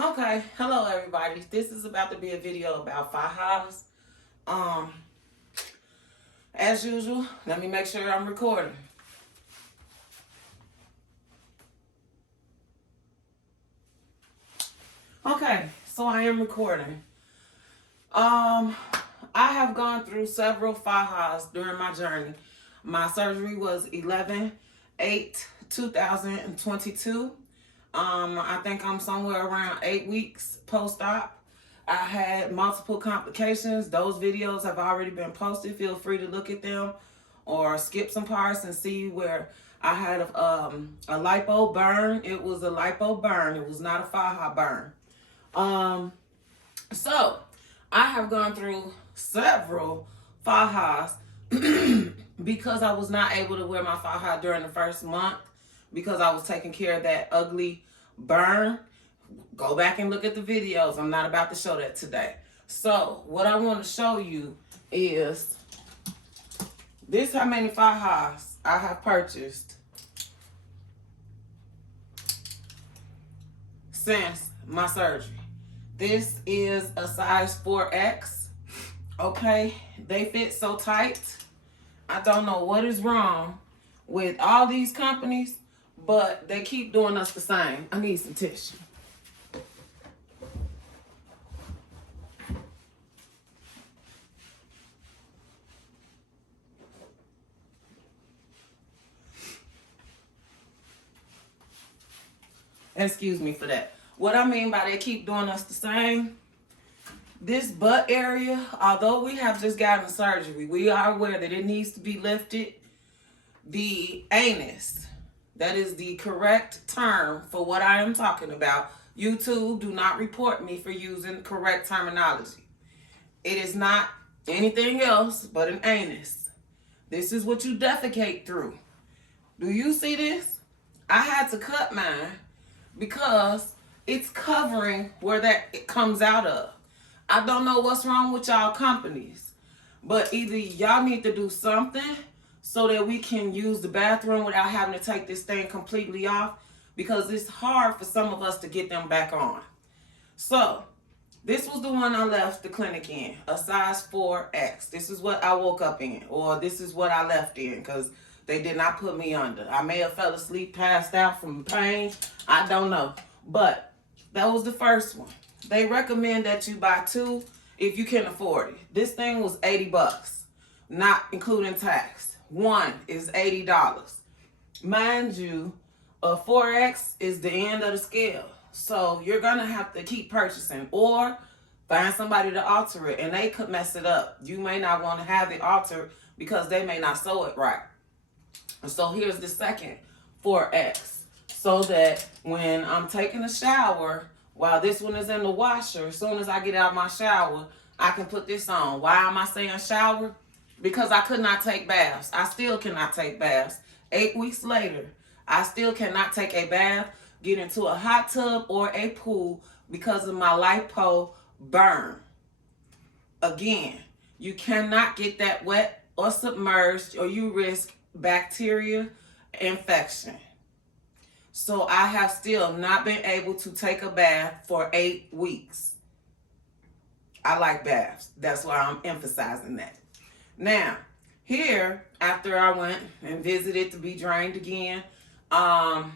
Okay, hello everybody. This is about to be a video about fajas. Um, as usual, let me make sure I'm recording. Okay, so I am recording. I have gone through several fajas during my journey. My surgery was 11/8/2022. I think I'm somewhere around 8 weeks post-op. I had multiple complications. Those videos have already been posted. Feel free to look at them or skip some parts and see where I had a lipo burn. It was a lipo burn. It was not a faja burn. So I have gone through several fajas because I was not able to wear my faja during the first month because I was taking care of that ugly burn. Go back and look at the videos. I'm not about to show that today. So what I want to show you is this: how many fajas I have purchased since my surgery. This is a size 4X. Okay, they fit so tight. I don't know what is wrong with all these companies, but they keep doing us the same. I need some tissue. Excuse me for that. What I mean by they keep doing us the same, this butt area, although we have just gotten surgery, we are aware that it needs to be lifted. The anus, that is the correct term for what I am talking about. YouTube, do not report me for using correct terminology. It is not anything else but an anus. This is what you defecate through. Do you see this? I had to cut mine because it's covering where it comes out of. I don't know what's wrong with y'all companies, but either y'all need to do something so that we can use the bathroom without having to take this thing completely off, because it's hard for some of us to get them back on. So this was the one I left the clinic in, a size 4X. This is what I woke up in, or this is what I left in, because they did not put me under. I may have fell asleep, passed out from pain. I don't know. But that was the first one. They recommend that you buy two if you can afford it. This thing was $80, not including tax. One is $80. Mind you, a 4X is the end of the scale. So you're going to have to keep purchasing or find somebody to alter it, and they could mess it up. You may not want to have it altered because they may not sew it right. So here's the second 4X, so that when I'm taking a shower, while this one is in the washer, as soon as I get out my shower, I can put this on. Why am I saying shower? Because I could not take baths. I still cannot take baths. 8 weeks later, I still cannot take a bath, get into a hot tub or a pool because of my lipo burn. Again, you cannot get that wet or submerged, or you risk bacteria infection. So I have still not been able to take a bath for 8 weeks. I like baths. That's why I'm emphasizing that. Now, here, after I went and visited to be drained again, I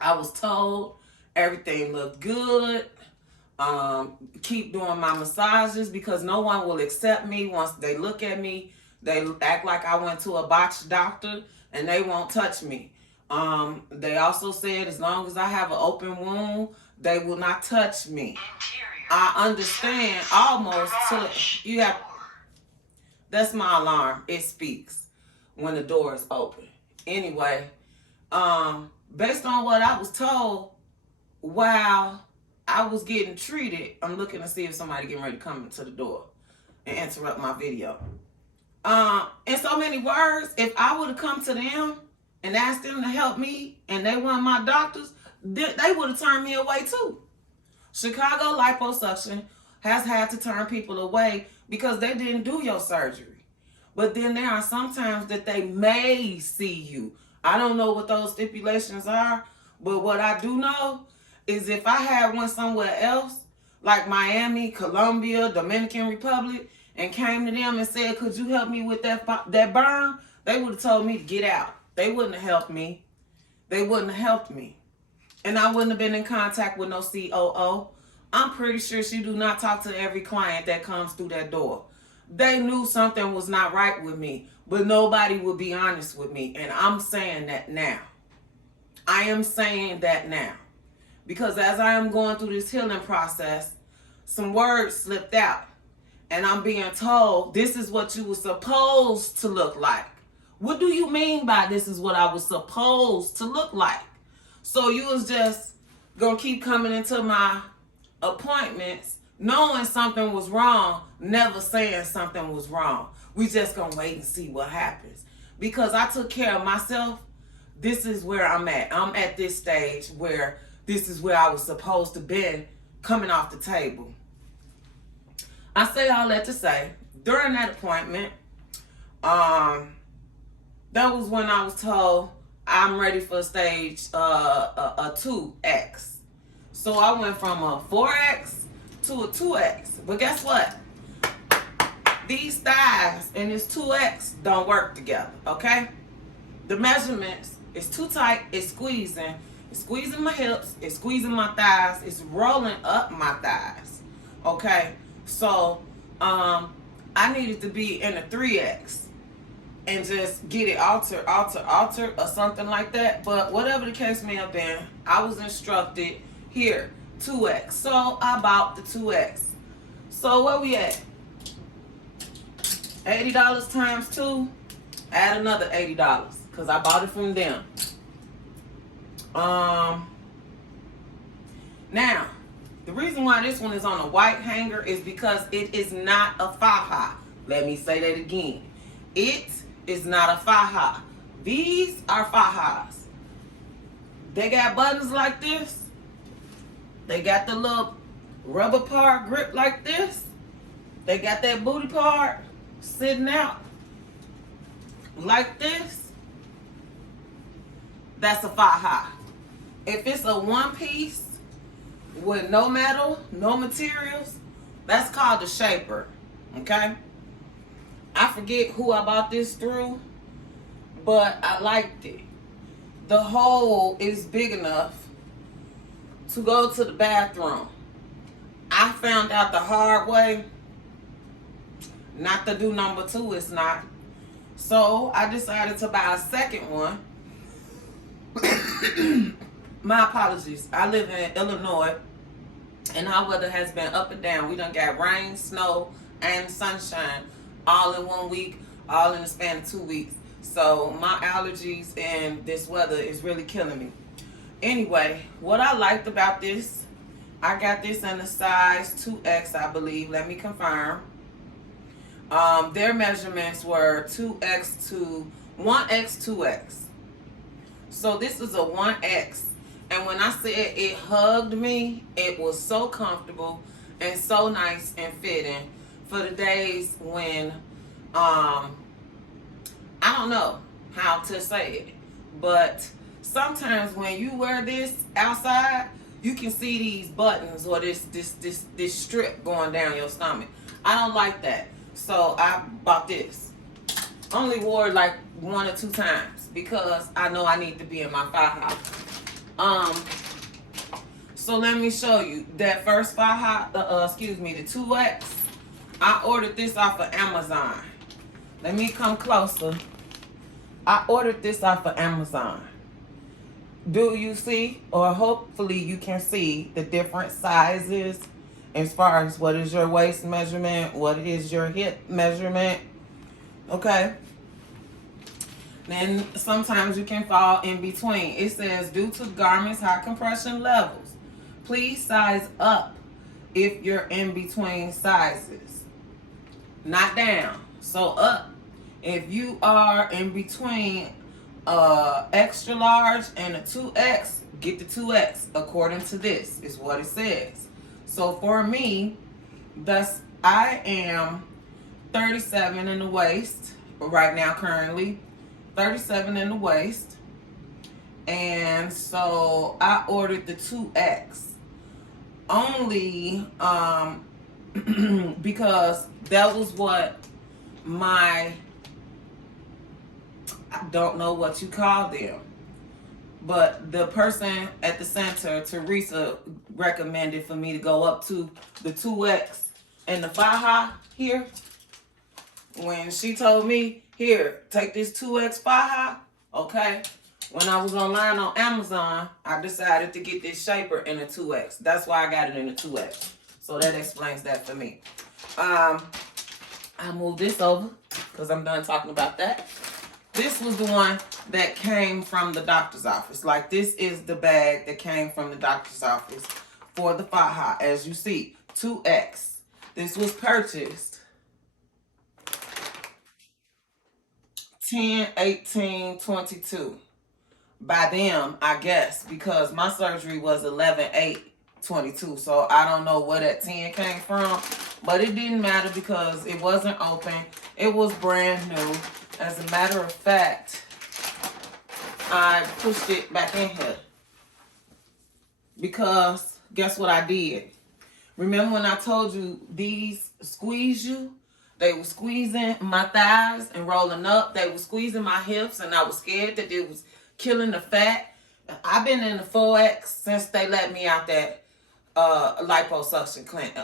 was told everything looked good. Keep doing my massages because no one will accept me once they look at me. They act like I went to a botched doctor and they won't touch me. They also said as long as I have an open wound, they will not touch me. I understand almost to you have. That's my alarm. It speaks when the door is open. Anyway, based on what I was told while I was getting treated, I'm looking to see if somebody getting ready to come into the door and interrupt my video. In so many words, if I would have come to them and asked them to help me and they weren't my doctors, they would have turned me away too. Chicago Liposuction has had to turn people away because they didn't do your surgery. But then there are some times that they may see you. I don't know what those stipulations are, but what I do know is if I had one somewhere else, like Miami, Colombia, Dominican Republic, and came to them and said, could you help me with that burn? They would have told me to get out. They wouldn't have helped me. They wouldn't have helped me. And I wouldn't have been in contact with no COO. I'm pretty sure she do not talk to every client that comes through that door. They knew something was not right with me, but nobody would be honest with me. And I'm saying that now. I am saying that now. Because as I am going through this healing process, some words slipped out. And I'm being told, this is what you were supposed to look like. What do you mean by this is what I was supposed to look like? So you was just going to keep coming into my appointments knowing something was wrong, never saying something was wrong. We just going to wait and see what happens. Because I took care of myself, this is where I'm at. I'm at this stage where this is where I was supposed to be coming off the table. I say all that to say, during that appointment, that was when I was told I'm ready for stage a 2X. So I went from a 4X to a 2X. But guess what? These thighs and this 2X don't work together, okay? The measurements is too tight, it's squeezing. It's squeezing my hips, it's squeezing my thighs, it's rolling up my thighs, okay? So, I needed to be in a 3X and just get it altered or something like that. But whatever the case may have been, I was instructed here, 2X. So I bought the 2X. So where we at? $80 times 2, add another $80 because I bought it from them. Now, the reason why this one is on a white hanger is because it is not a faja. Let me say that again. It is not a faja. These are fajas. They got buttons like this. They got the little rubber part grip like this. They got that booty part sitting out like this. That's a faja. If it's a one piece with no metal, no materials, that's called a shaper, okay? I forget who I bought this through, but I liked it. The hole is big enough to go to the bathroom. I found out the hard way not to do number 2, it's not. So I decided to buy a second one. My apologies. I live in Illinois, and our weather has been up and down. We done got rain, snow, and sunshine all in 1 week, all in the span of 2 weeks. So my allergies and this weather is really killing me. Anyway, what I liked about this, I got this in a size 2X, I believe. Let me confirm. Their measurements were 2X to 1X, 2X. So this is a 1X. And when I said it hugged me, it was so comfortable and so nice and fitting for the days when, I don't know how to say it, but sometimes when you wear this outside, you can see these buttons or this strip going down your stomach. I don't like that. So I bought this. Only wore it like 1 or 2 times because I know I need to be in my faja. So let me show you that first faja, the 2X. I ordered this off of Amazon. Let me come closer. I ordered this off of Amazon. Do you see, or hopefully you can see the different sizes as far as what is your waist measurement, what is your hip measurement, okay? Then sometimes you can fall in between. It says, due to garment's high compression levels, please size up if you're in between sizes. Not down, so up. If you are in between extra large and a 2X, get the 2X according to this, is what it says. So for me, I am 37 in the waist right now currently. 37 in the waist, And so I ordered the 2X only because that was what my, I don't know what you call them, but the person at the center, Teresa, recommended for me to go up to the 2X and the Faja here. When she told me, here, take this 2X Faja, okay? When I was online on Amazon, I decided to get this shaper in a 2X. That's why I got it in a 2X. So that explains that for me. I moved this over because I'm done talking about that. This was the one that came from the doctor's office. Like, this is the bag that came from the doctor's office for the Faja. As you see, 2X. This was purchased 10/18/22 by them, I guess, because my surgery was 11/8/22. So I don't know where that 10 came from, but it didn't matter because it wasn't open. It was brand new. As a matter of fact, I pushed it back in here because guess what I did? Remember when I told you these squeeze you? They were squeezing my thighs and rolling up. They were squeezing my hips, and I was scared that it was killing the fat. I've been in the 4X since they let me out that liposuction clinic,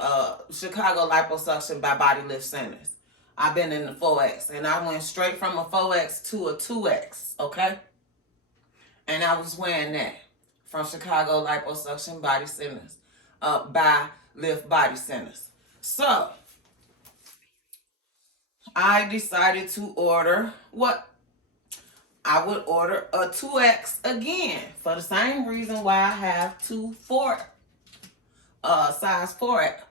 Chicago Liposuction by Body Lift Centers. I've been in the 4X, and I went straight from a 4X to a 2X, okay? And I was wearing that from Chicago Liposuction Body Centers, by Lift Body Centers. So I decided to order what? I would order a 2X again for the same reason why I have size 4X.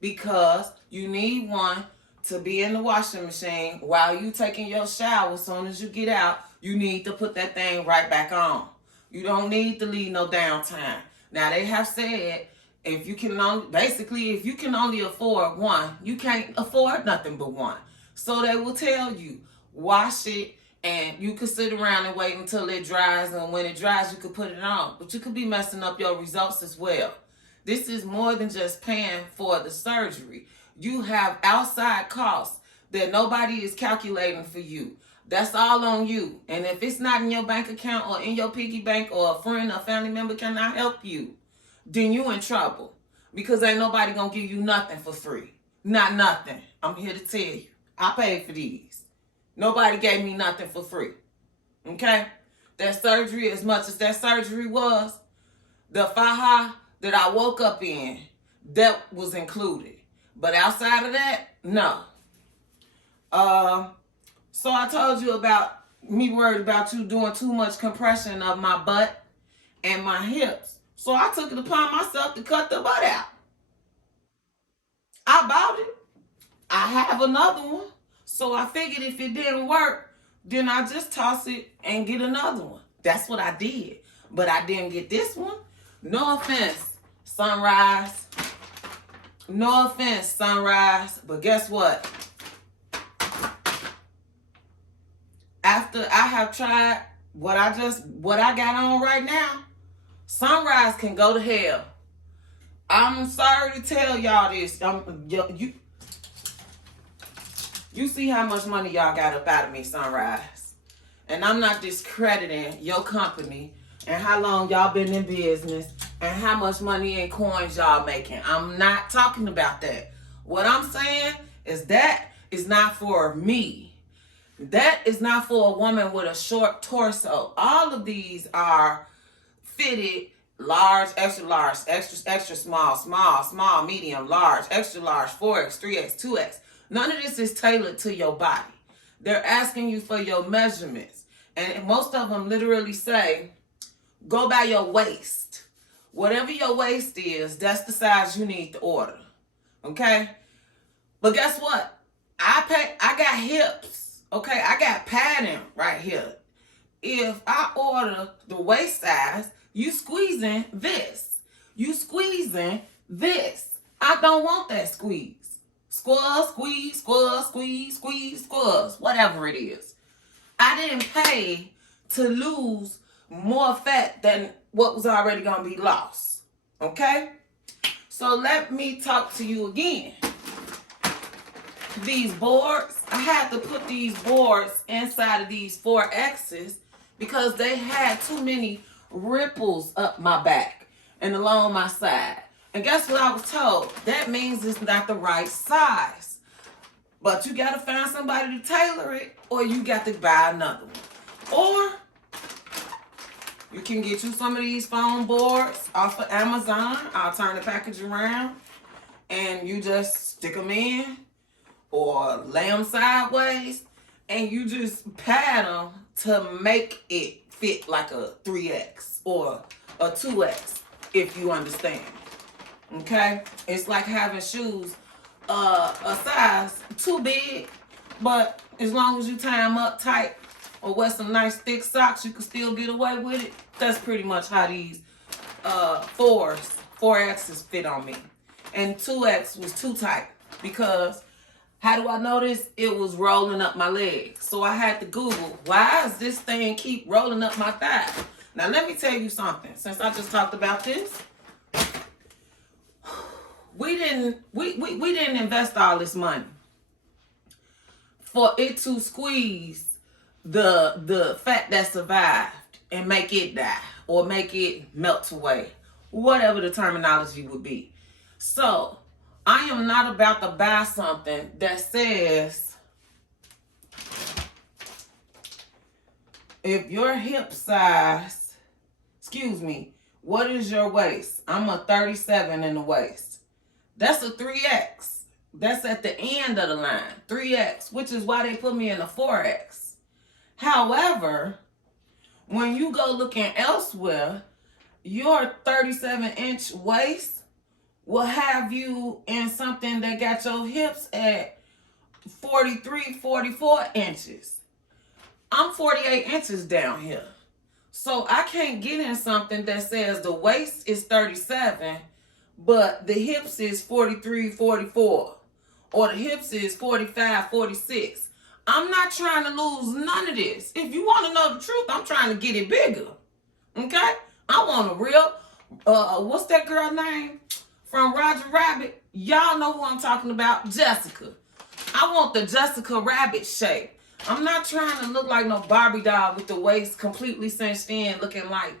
Because you need one to be in the washing machine while you taking your shower. As soon as you get out, you need to put that thing right back on. You don't need to leave no downtime. Now, they have said if you can only afford one, you can't afford nothing but one. So they will tell you, wash it, and you could sit around and wait until it dries, and when it dries, you could put it on. But you could be messing up your results as well. This is more than just paying for the surgery. You have outside costs that nobody is calculating for you. That's all on you. And if it's not in your bank account or in your piggy bank, or a friend or family member cannot help you, then you in trouble. Because ain't nobody gonna give you nothing for free. Not nothing. I'm here to tell you. I paid for these. Nobody gave me nothing for free. Okay? That surgery, as much as that surgery was, the Faja that I woke up in, that was included. But outside of that, no. So I told you about me worried about you doing too much compression of my butt and my hips. So I took it upon myself to cut the butt out. I bought it. I have another one. So I figured if it didn't work, then I just toss it and get another one. That's what I did. But I didn't get this one. No offense, Sonryse. No offense, Sonryse. But guess what? After I have tried what I got on right now, Sonryse can go to hell. I'm sorry to tell y'all this. You see how much money y'all got up out of me, Sonryse. And I'm not discrediting your company and how long y'all been in business and how much money and coins y'all making. I'm not talking about that. What I'm saying is that is not for me. That is not for a woman with a short torso. All of these are fitted large, extra small, small, medium, large, extra large, 4X, 3X, 2X. None of this is tailored to your body. They're asking you for your measurements. And most of them literally say, go by your waist. Whatever your waist is, that's the size you need to order. Okay? But guess what? I got hips. Okay? I got padding right here. If I order the waist size, you squeezing this. You squeezing this. I don't want that squeeze. Squeeze, squeeze, squeeze, squeeze, squeeze, squeeze, whatever it is. I didn't pay to lose more fat than what was already going to be lost. Okay? So let me talk to you again. These boards, I had to put these boards inside of these 4Xs because they had too many ripples up my back and along my side. And guess what I was told? That means it's not the right size. But you got to find somebody to tailor it, or you got to buy another one. Or you can get you some of these foam boards off of Amazon. I'll turn the package around and you just stick them in or lay them sideways and you just pad them to make it fit like a 3X or a 2X, if you understand. Okay? It's like having shoes a size too big, but as long as you tie them up tight or wear some nice thick socks, you can still get away with it. That's pretty much how these 4Xs fit on me. And 2X was too tight because how do I know this? It was rolling up my leg. So I had to Google, why does this thing keep rolling up my thigh? Now let me tell you something. Since I just talked about this, we didn't invest all this money for it to squeeze the fat that survived and make it die or make it melt away, whatever the terminology would be. So I am not about to buy something that says if your hip size, what is your waist? I'm a 37 in the waist. That's a 3X. That's at the end of the line, 3X, which is why they put me in a 4X. However, when you go looking elsewhere, your 37-inch waist will have you in something that got your hips at 43, 44 inches. I'm 48 inches down here. So I can't get in something that says the waist is 37, but the hips is 43, 44. Or the hips is 45, 46. I'm not trying to lose none of this. If you want to know the truth, I'm trying to get it bigger. Okay? I want a real, what's that girl name from Roger Rabbit? Y'all know who I'm talking about, Jessica. I want the Jessica Rabbit shape. I'm not trying to look like no Barbie doll with the waist completely cinched in, looking like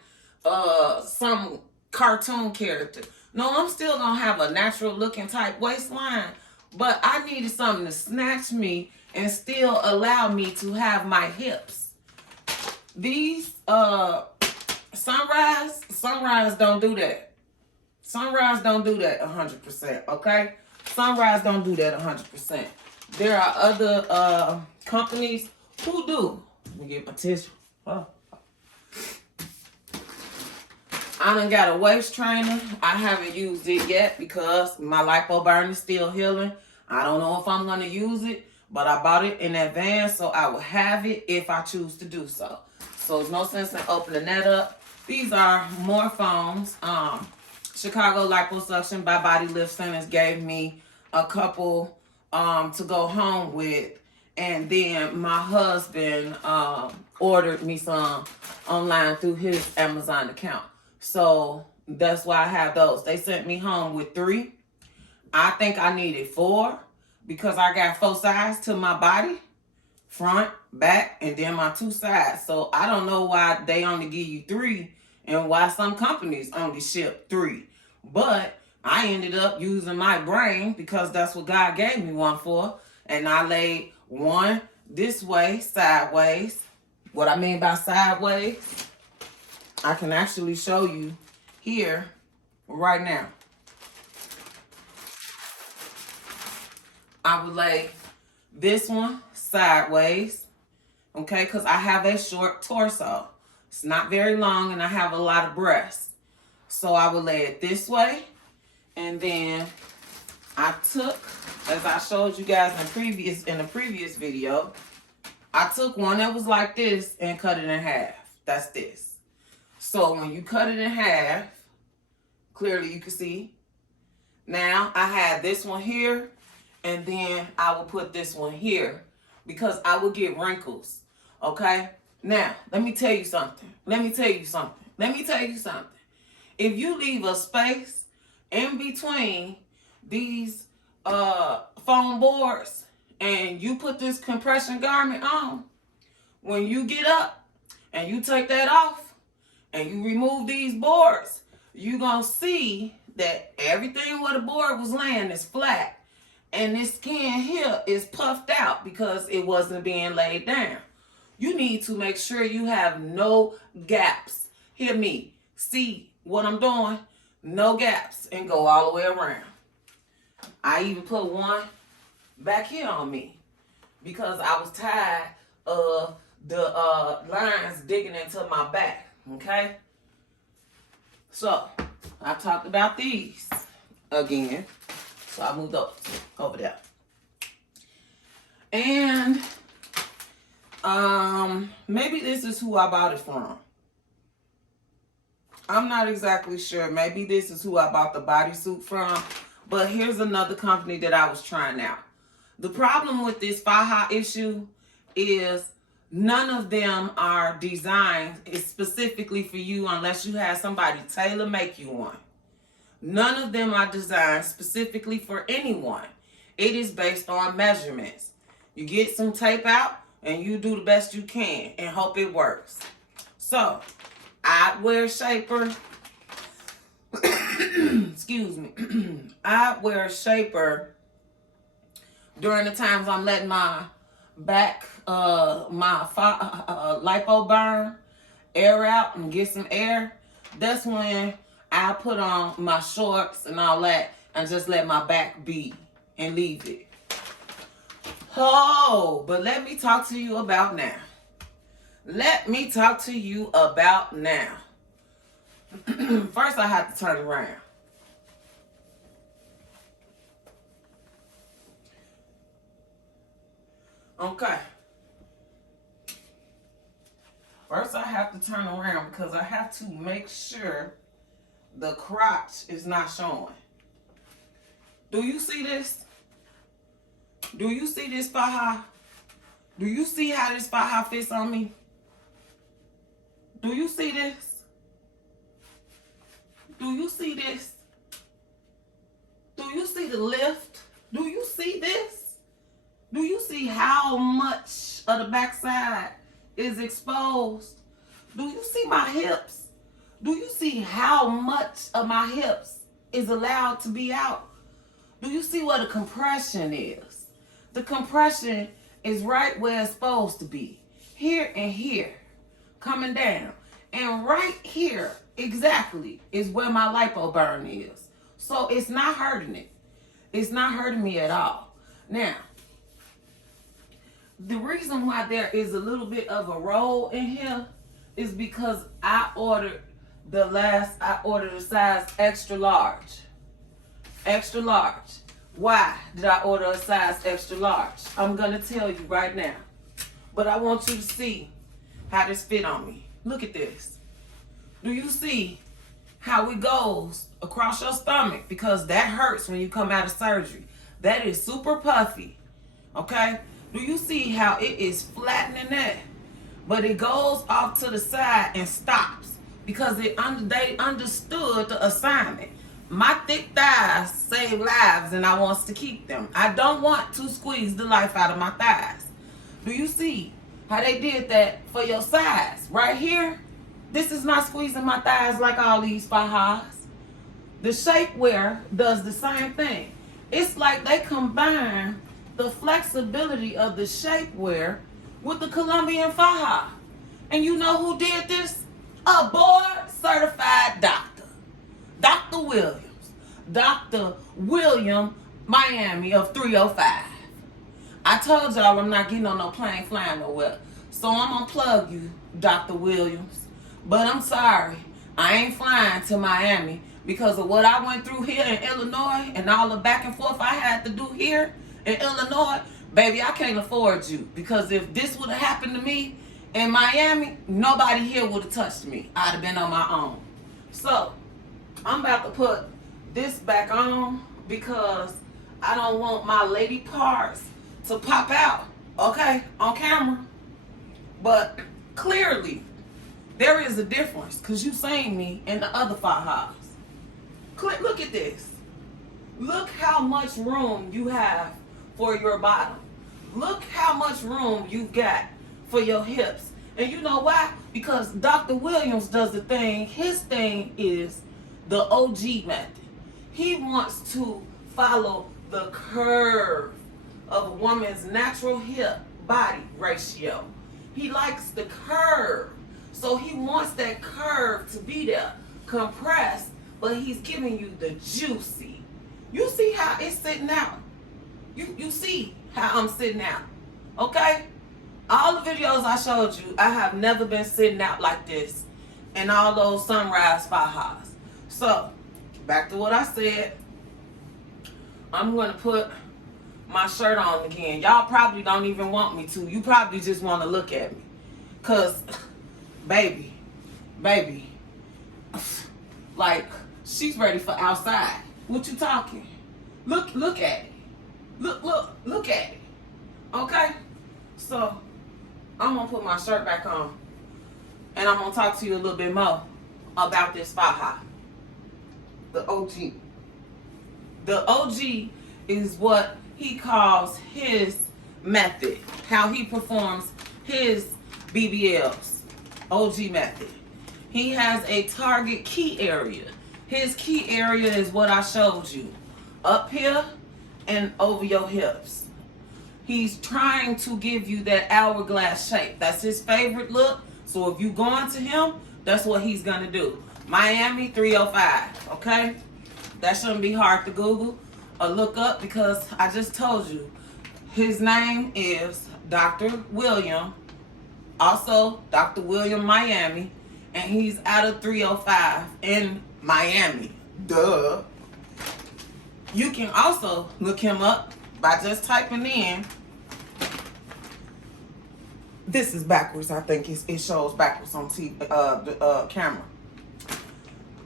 some cartoon character. No, I'm still going to have a natural looking type waistline, but I needed something to snatch me and still allow me to have my hips. These Sonryse don't do that. Sonryse don't do that 100%, okay? Sonryse don't do that 100%. There are other companies who do. Let me get my tissue. Oh. I done got a waist trainer. I haven't used it yet because my lipo burn is still healing. I don't know if I'm going to use it, but I bought it in advance, so I will have it if I choose to do so. So there's no sense in opening that up. These are more foams. Chicago Liposuction by Body Lift Centers gave me a couple to go home with. And then my husband ordered me some online through his Amazon account. So that's why I have those. They sent me home with 3. I think I needed 4 because I got 4 sides to my body. Front, back, and then my 2 sides. So I don't know why they only give you 3 and why some companies only ship 3. But I ended up using my brain because that's what God gave me one for. And I laid one this way, sideways. What I mean by sideways, I can actually show you here right now. I would lay this one sideways, okay, because I have a short torso. It's not very long and I have a lot of breasts. So I would lay it this way, and then I took, as I showed you guys in the previous video, I took one that was like this and cut it in half. That's this. So when you cut it in half, clearly you can see. Now I had this one here, and then I will put this one here because I will get wrinkles. Okay. Now, let me tell you something. If you leave a space in between these foam boards and you put this compression garment on, when you get up and you take that off and you remove these boards, you're going to see that everything where the board was laying is flat. And this skin here is puffed out because it wasn't being laid down. You need to make sure you have no gaps. Hear me. See what I'm doing? No gaps, and go all the way around. I even put one back here on me because I was tired of the lines digging into my back. Okay? So, I talked about these again. So I moved over there. And maybe this is who I bought it from. I'm not exactly sure. Maybe this is who I bought the bodysuit from. But here's another company that I was trying out. The problem with this Faja issue is none of them are designed specifically for you unless you have somebody tailor make you one. None of them are designed specifically for anyone. It is based on measurements. You get some tape out and you do the best you can and hope it works. So, I wear shaper. Excuse me. I wear a shaper during the times I'm letting my back, my lipo burn, air out and get some air. That's when I put on my shorts and all that and just let my back be and leave it. Oh, but let me talk to you about now. First, I have to turn around. Okay. First, I have to turn around because I have to make sure the crotch is not showing. Do you see this? Do you see this Faja? Do you see how this Faja fits on me? Do you see this? Do you see this? Do you see the lift? Do you see this? Do you see how much of the backside is exposed? Do you see my hips? Do you see how much of my hips is allowed to be out? Do you see where the compression is? The compression is right where it's supposed to be. Here and here, coming down. And right here, exactly, is where my lipo burn is. So it's not hurting it. It's not hurting me at all. Now, the reason why there is a little bit of a roll in here is because I ordered a size extra large. Extra large. Why did I order a size extra large? I'm going to tell you right now. But I want you to see how this fit on me. Look at this. Do you see how it goes across your stomach? Because that hurts when you come out of surgery. That is super puffy. Okay? Do you see how it is flattening that? But it goes off to the side and stops. Because they understood the assignment. My thick thighs save lives and I want to keep them. I don't want to squeeze the life out of my thighs. Do you see how they did that for your size? Right here, this is not squeezing my thighs like all these Fajas. The shapewear does the same thing. It's like they combine the flexibility of the shapewear with the Colombian Faja. And you know who did this? A board-certified doctor. Dr. Williams. Dr. William Miami of 305. I told y'all I'm not getting on no plane flying nowhere. So I'm going to plug you, Dr. Williams. But I'm sorry. I ain't flying to Miami because of what I went through here in Illinois and all the back and forth I had to do here in Illinois. Baby, I can't afford you. Because if this would have happened to me in Miami, nobody here would have touched me. I'd have been on my own. So, I'm about to put this back on because I don't want my lady parts to pop out, okay, on camera. But Clearly, there is a difference because you seen me in the other Fajas. Look at this. Look how much room you have for your bottom. Look how much room you've got for your hips. And you know why? Because Dr. Williams does the thing. His thing is the Ogee method. He wants to follow the curve of a woman's natural hip body ratio. He likes the curve. So he wants that curve to be there, compressed, but he's giving you the juicy. You see how it's sitting out. You see how I'm sitting out. Okay? All the videos I showed you, I have never been sitting out like this in all those Sonryse Fajas. So, back to what I said. I'm going to put my shirt on again. Y'all probably don't even want me to. You probably just want to look at me. Because, baby, like, she's ready for outside. What you talking? Look at it. Look at it. Okay? So, I'm going to put my shirt back on. And I'm going to talk to you a little bit more about this Faja. The Ogee. The Ogee is what he calls his method. How he performs his BBLs. Ogee method. He has a target key area. His key area is what I showed you. Up here and over your hips. He's trying to give you that hourglass shape. That's his favorite look. So if you going to him, that's what he's going to do. Miami 305, okay? That shouldn't be hard to Google or look up because I just told you. His name is Dr. William. Also, Dr. William Miami. And he's out of 305 in Miami. Duh. You can also look him up by just typing in. This is backwards. I think it shows backwards on the camera.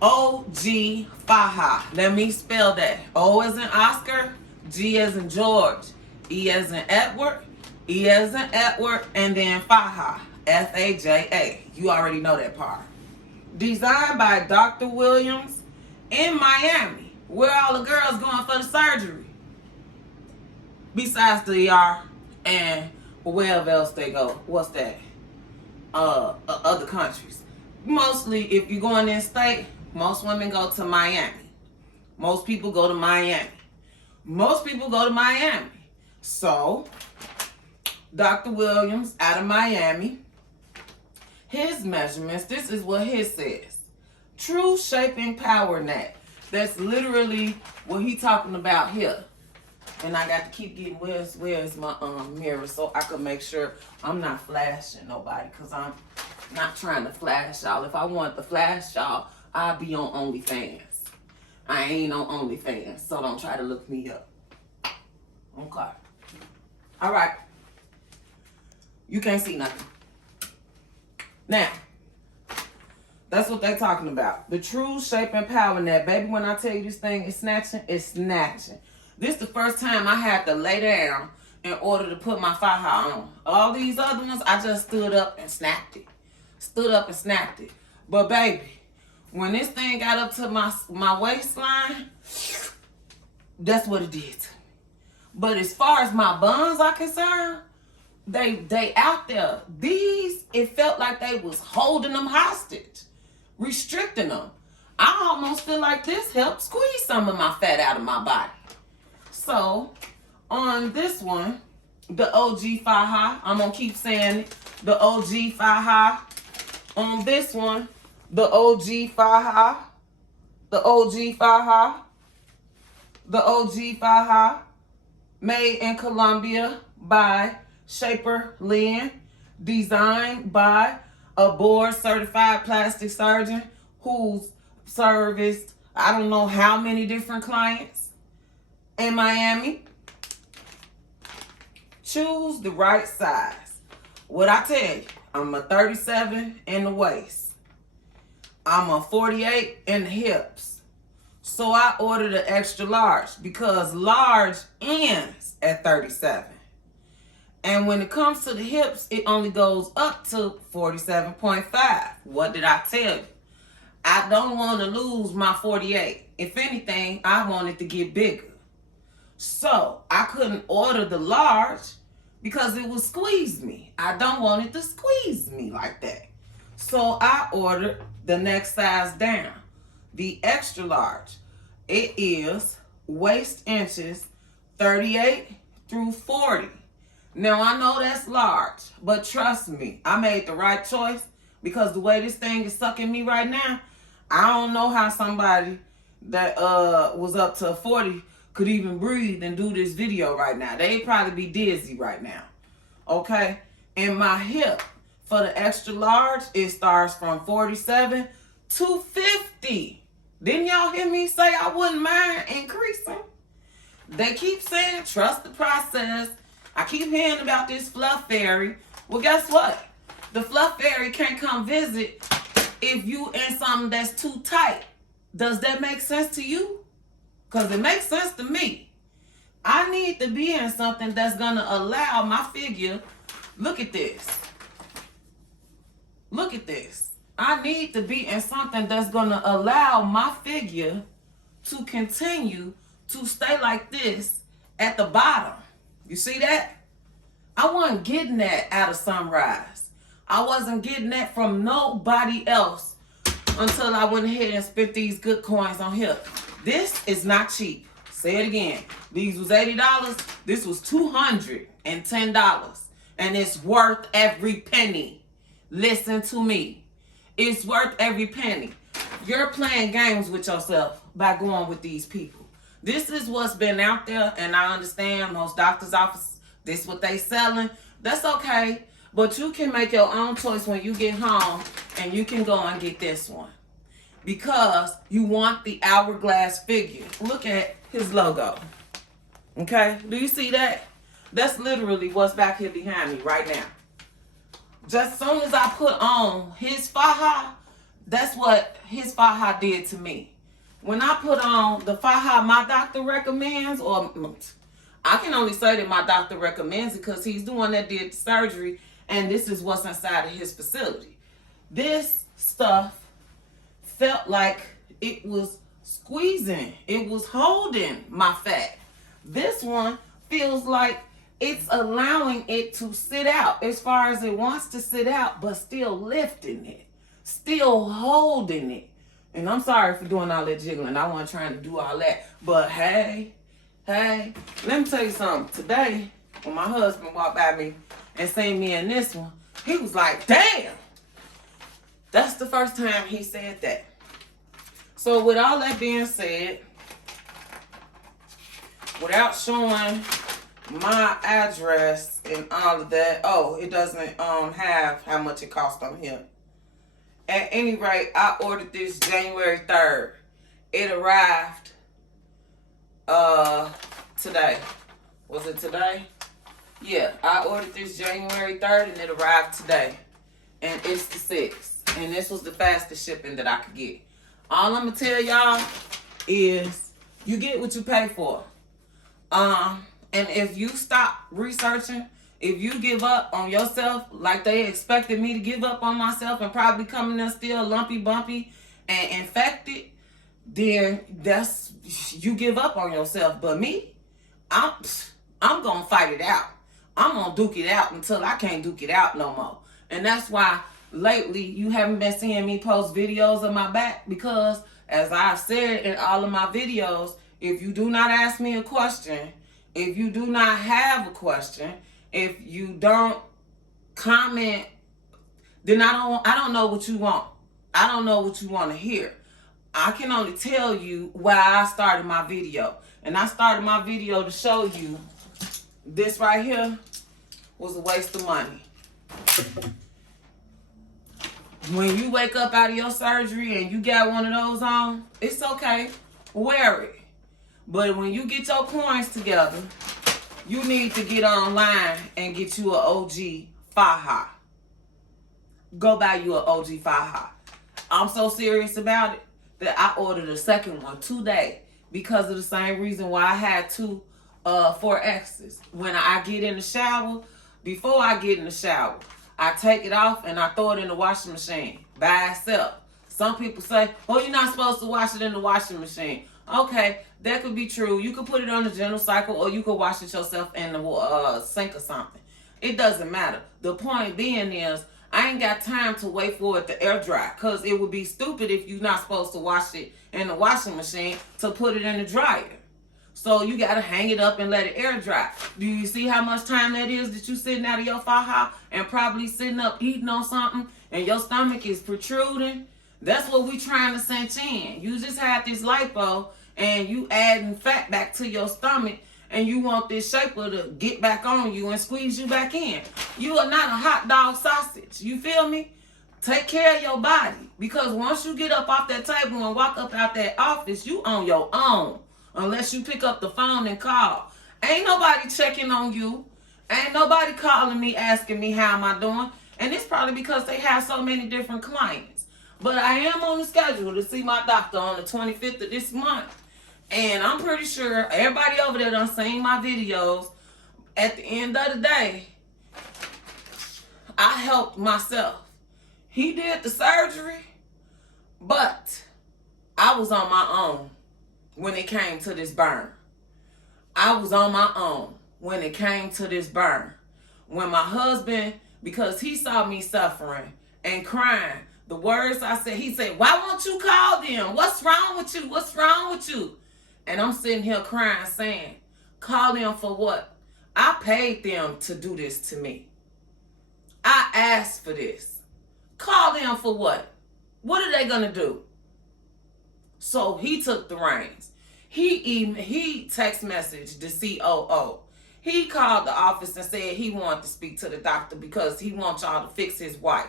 Ogee Faja. Let me spell that. O as in Oscar, G as in George, E as in Edward, E as in Edward, and then Faja. Faja. You already know that part. Designed by Dr. Williams in Miami, where all the girls going for the surgery. Besides the ER and wherever else they go. What's that? Other countries. Mostly, if you're going in state, most women go to Miami. Most people go to Miami. Most people go to Miami. So, Dr. Williams out of Miami. His measurements, this is what his says. True shaping power net. That's literally what he talking about here. And I got to keep getting, where's my mirror so I can make sure I'm not flashing nobody. Because I'm not trying to flash y'all. If I want to flash y'all, I'll be on OnlyFans. I ain't on OnlyFans, so don't try to look me up. Okay. All right. You can't see nothing. Now, that's what they're talking about. The true shape and power net. Baby, when I tell you this thing is snatching, it's snatching. This is the first time I had to lay down in order to put my Faja on. All these other ones, I just stood up and snapped it. Stood up and snapped it. But baby, when this thing got up to my waistline, that's what it did. But as far as my buns are concerned, they out there. These, it felt like they was holding them hostage, restricting them. I almost feel like this helped squeeze some of my fat out of my body. So, on this one, the Ogee Faja, I'm going to keep saying it, the Ogee Faja. On this one, the Ogee Faja, the Ogee Faja, the Ogee Faja, made in Colombia by Shaper Lynn, designed by a board-certified plastic surgeon who's serviced I don't know how many different clients in Miami. Choose the right size. What I tell you, I'm a 37 in the waist. I'm a 48 in the hips. So I ordered an extra large because large ends at 37. And when it comes to the hips, it only goes up to 47.5. What did I tell you? I don't want to lose my 48. If anything, I want it to get bigger. So I couldn't order the large because it would squeeze me. I don't want it to squeeze me like that. So I ordered the next size down, the extra large. It is waist inches 38 through 40. Now I know that's large, but trust me, I made the right choice because the way this thing is sucking me right now, I don't know how somebody that was up to 40 could even breathe and do this video right now. They'd probably be dizzy right now. Okay? And my hip for the extra large, it starts from 47 to 50. Didn't y'all hear me say I wouldn't mind increasing? They keep saying trust the process. I keep hearing about this fluff fairy. Well, guess what? The fluff fairy can't come visit if you in something that's too tight. Does that make sense to you? Because it makes sense to me. I need to be in something that's going to allow my figure. Look at this. Look at this. I need to be in something that's going to allow my figure to continue to stay like this at the bottom. You see that? I wasn't getting that out of Sonryse. I wasn't getting that from nobody else until I went ahead and spent these good coins on here. This is not cheap. Say it again. These was $80. This was $210. And it's worth every penny. Listen to me. It's worth every penny. You're playing games with yourself by going with these people. This is what's been out there, and I understand most doctor's offices, this is what they selling. That's okay. But you can make your own choice when you get home, and you can go and get this one. Because you want the hourglass figure. Look at his logo. Okay? Do you see that? That's literally what's back here behind me right now. Just as soon as I put on his Faja, that's what his Faja did to me. When I put on the Faja my doctor recommends, or I can only say that my doctor recommends it because he's the one that did the surgery, and this is what's inside of his facility. This stuff felt like it was squeezing. It was holding my fat. This one feels like it's allowing it to sit out as far as it wants to sit out, but still lifting it, still holding it. And I'm sorry for doing all that jiggling. I wasn't trying to do all that. But hey, let me tell you something. Today, when my husband walked by me and seen me in this one, he was like, damn. That's the first time he said that. So with all that being said, without showing my address and all of that, oh, it doesn't have how much it cost on here. At any rate, I ordered this January 3rd. It arrived today. Was it today? Yeah, I ordered this January 3rd and it arrived today. And it's the 6th. And this was the fastest shipping that I could get. All I'm going to tell y'all is you get what you pay for. And if you stop researching, if you give up on yourself like they expected me to give up on myself and probably coming there still lumpy, bumpy, and infected, then that's, you give up on yourself. But me, I'm going to fight it out. I'm going to duke it out until I can't duke it out no more. And that's why lately you haven't been seeing me post videos of my back, because as I've said in all of my videos, if you do not ask me a question, if you do not have a question, if you don't comment, then I don't know what you want. I don't know what you want to hear. I can only tell you why I started my video. And I started my video to show you this right here was a waste of money. When you wake up out of your surgery and you got one of those on, it's okay. Wear it. But when you get your coins together, you need to get online and get you an Ogee Faja. Go buy you an Ogee Faja. I'm so serious about it that I ordered a second one today because of the same reason why I had two 4Xs. When I get in the shower, before I get in the shower. I take it off and I throw it in the washing machine by itself. Some people say, oh, you're not supposed to wash it in the washing machine. Okay, that could be true. You could put it on the general cycle, or you could wash it yourself in the sink or something. It doesn't matter. The point being is, I ain't got time to wait for it to air dry, because it would be stupid if you're not supposed to wash it in the washing machine to put it in the dryer. So you got to hang it up and let it air dry. Do you see how much time that is that you sitting out of your Faja and probably sitting up eating on something and your stomach is protruding? That's what we trying to cinch in. You just had this lipo and you adding fat back to your stomach, and you want this shaper to get back on you and squeeze you back in. You are not a hot dog sausage. You feel me? Take care of your body, because once you get up off that table and walk up out that office, you on your own. Unless you pick up the phone and call. Ain't nobody checking on you. Ain't nobody calling me asking me how am I doing. And it's probably because they have so many different clients. But I am on the schedule to see my doctor on the 25th of this month. And I'm pretty sure everybody over there done seen my videos. At the end of the day, I helped myself. He did the surgery, but I was on my own. When it came to this burn, I was on my own when it came to this burn. When my husband, because he saw me suffering and crying, the words I said, he said, why won't you call them? What's wrong with you? What's wrong with you? And I'm sitting here crying, saying, call them for what? I paid them to do this to me. I asked for this. Call them for what? What are they going to do? So he took the reins. He text messaged the COO. He called the office and said he wanted to speak to the doctor because he wants y'all to fix his wife.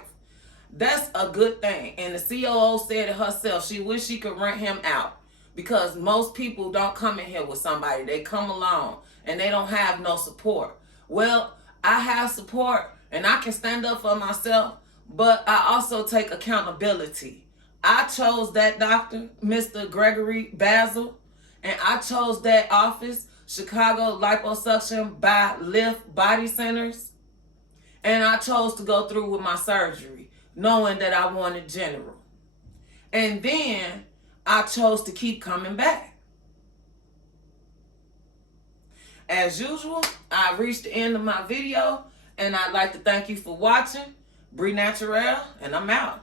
That's a good thing. And the COO said it herself. She wished she could rent him out, because most people don't come in here with somebody. They come alone and they don't have no support. Well, I have support and I can stand up for myself, but I also take accountability. I chose that doctor, Mr. Gregory Basil, and I chose that office, Chicago Liposuction by Lift Body Centers, and I chose to go through with my surgery, knowing that I wanted general. And then I chose to keep coming back. As usual, I reached the end of my video, and I'd like to thank you for watching. Bree Naturel, and I'm out.